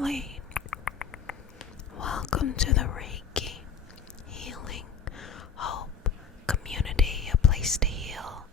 family. Welcome to the Reiki Healing Hope Community, a place to heal,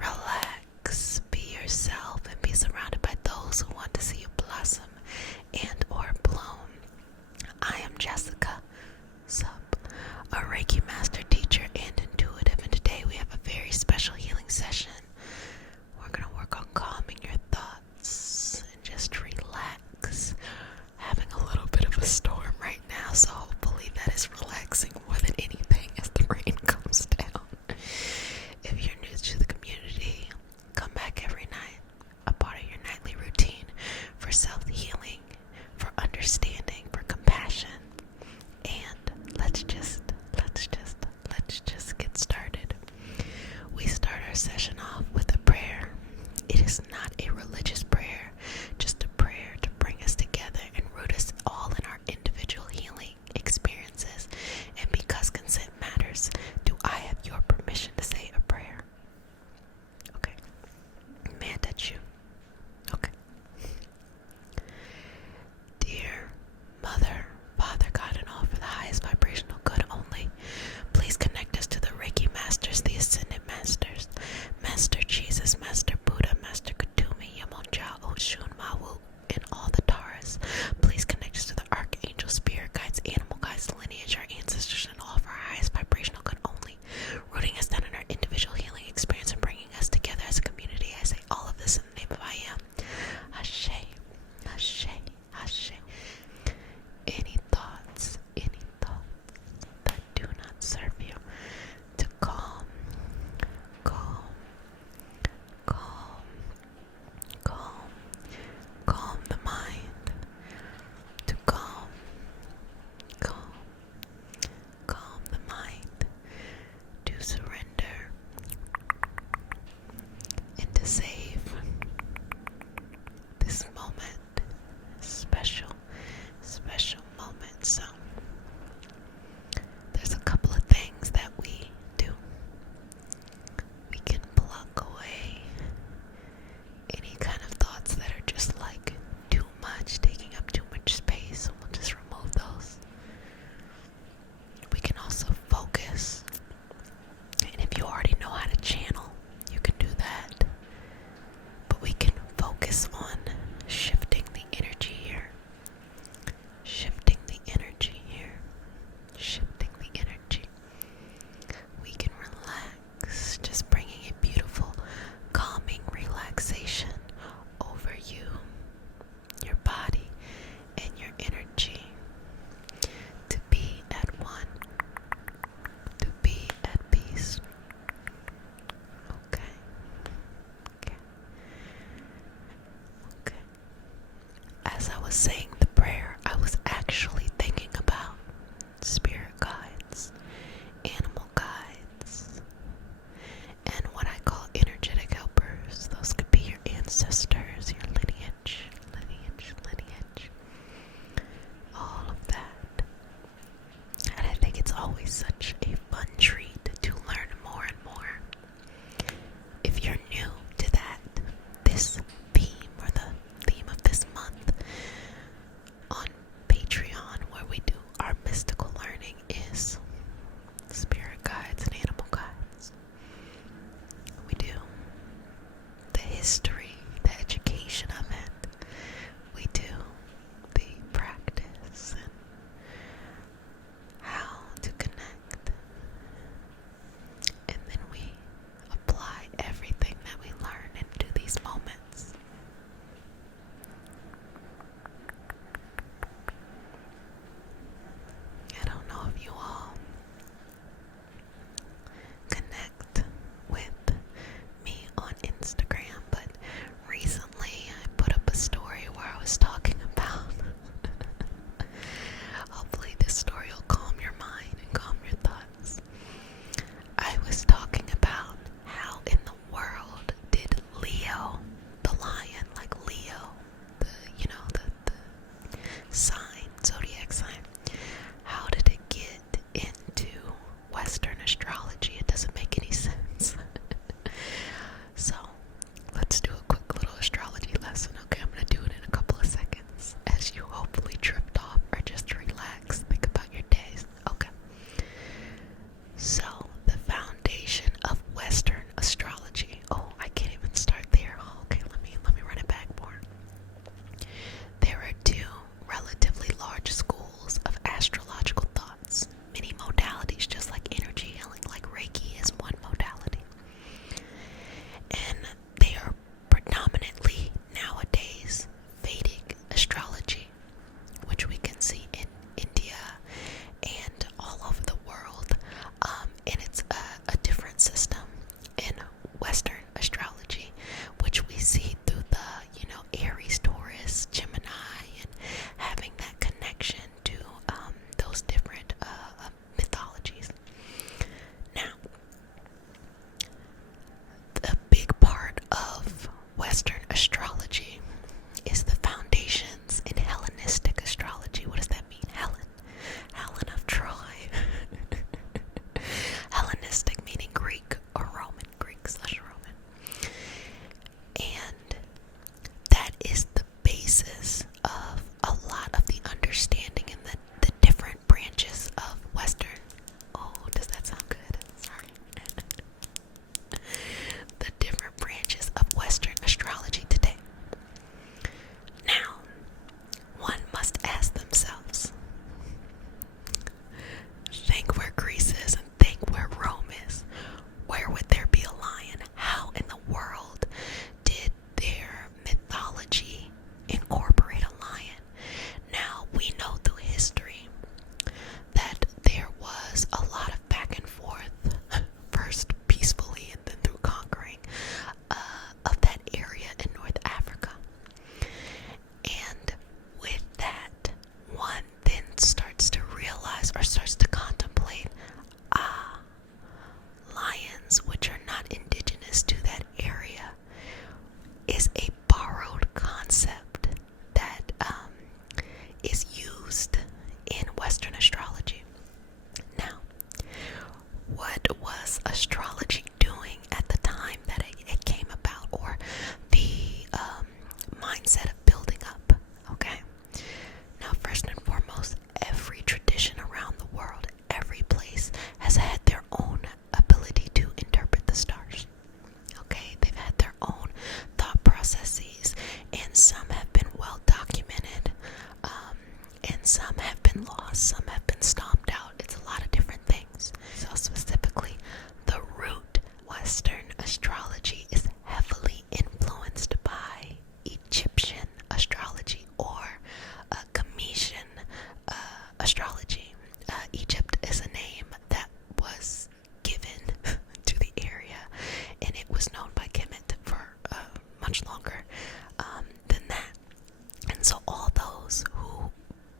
relax, be yourself, and be surrounded by those who want to see you blossom and or bloom. I am Jessica, a Reiki master teacher and intuitive, and today we have a very special healing session. We're going to work on calming your thoughts and just relax. Having a little bit of a storm right now, so hopefully that is relaxing more than anything as the rain comes down. If you're new to the community, come back every night, a part of your nightly routine for self-healing, for understanding, for compassion, and let's just get started. We start our session off with a prayer. It is not a religious prayer, just a prayer to bring us together and root us all in our individual healing experiences. And because consent matters, do I have your permission to say a prayer? Okay. May I touch you? Okay. Dear Mother, Father, God, and all for the highest vibrational good only, please connect us to the Reiki Masters, the Ascended Masters, Master Jesus, Master Buddha, Master Kutumi, Yamonja, Oshun, Mawu, and all the Taras. Please connect us to the Archangel, Spirit Guides, Animal Guides, Lineage, our ancestors, and all for our highest vibrational good only, rooting us down in our individual healing experience and bringing us together as a community. I say all of this in the name of I Am. Ashe, Ashe, Ashe. Any thoughts that do not serve you, to calm, calm, calm, calm, calm the mind, to calm, calm, calm the mind, to surrender, and to save this moment, special moment. So there's a couple of things that we do. We can pluck away any kind of thoughts that are just like too much, taking up too much space, and we'll just remove those. We can also focus, and if you already know how to channel, you can do that. But we can focus on shifting the energy here. Shifting the energy here. Shifting the energy. We can relax, just bringing a beautiful, calming relaxation over you, your body, and your energy. To be at one. To be at peace. Okay. As I was saying the prayer, I was actually thinking about spirit guides, animal guides, and what I call energetic helpers. Those could be your ancestors, your lineage, all of that. And I think it's always such a fun treat to learn more and more. If you're new to that, this theme, or the theme of this month on Patreon, where we do our mystical learning, is spirit guides and animal guides. We do the history, the education of it. We do the practice and how to connect. And then we apply everything that we learn into these moments. I don't know if you all connect with me on Instagram, but traditions which are not indigenous to that area is a borrowed concept that is used in Western astrology. Now, what was astrology doing at the time that it came about, or the mindset of building up? Okay. Now, first and foremost, every tradition around the world, every place has had their own ability to interpret the stars. Okay, they've had their own thought processes, and some have been well documented, and some have been lost, some have been stomped out. It's a lot of different things. So specifically, the root Western astrology is heavily influenced by Egyptian astrology, or Cometian astrology. Egypt is a name that was given to the area, and it was known by Kemet for much longer than that. And so all those who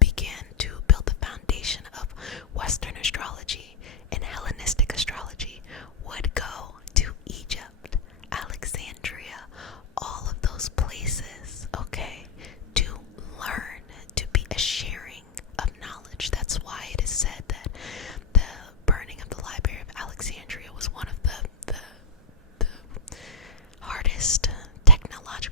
began to build the foundation of Western astrology and Hellenistic astrology would go to Egypt, Alexandria, all of those places, okay, to learn, to be a sharing of knowledge. That's why it is said that the burning of the Library of Alexandria was one of the hardest technological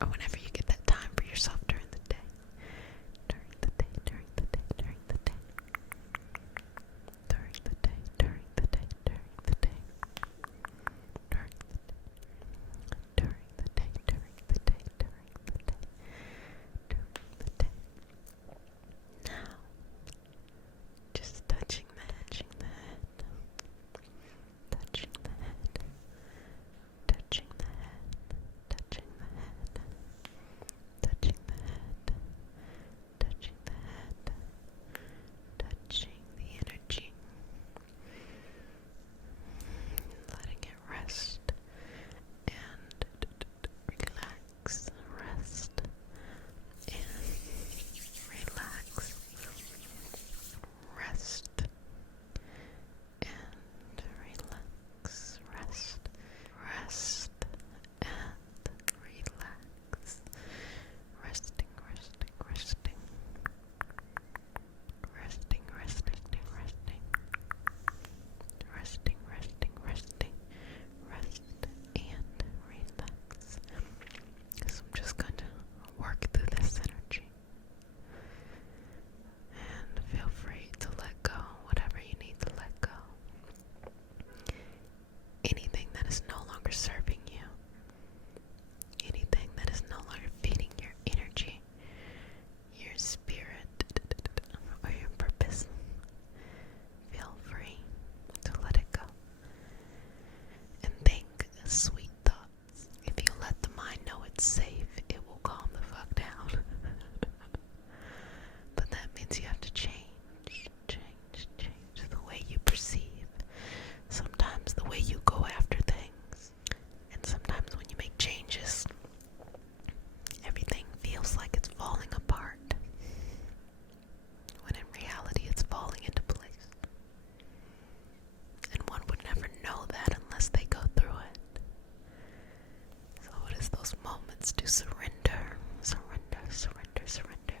or whenever you get that time for yourself during the day. During the day, during the day, during the day. During the day, during the day, during the day. During the day, during the day, during the day. During the day. Now, just touching the head, touching the head, touching the head, touching the head, touching the head, touching the head, touching the head, touching the energy, letting it rest and relax, rest and relax, rest and relax, rest, rest and relax, resting, resting, resting, resting, resting, resting, resting, resting, resting, rest and relax. So I'm just going to work through this energy, and feel free to let go whatever you need to let go. Anything that is no longer serving you, anything that is no longer feeding your energy, your spirit, or your purpose, feel free to let it go. And think sweet thoughts. If you let the mind know it's safe, it will calm the fuck down. But that means you have to change the way you perceive. Sometimes the way you go after things. And sometimes when you make changes, everything feels like it's falling apart, when in reality it's falling into place. And one would never know that unless they go through it. So it is those moments to surrender, surrender, surrender, surrender.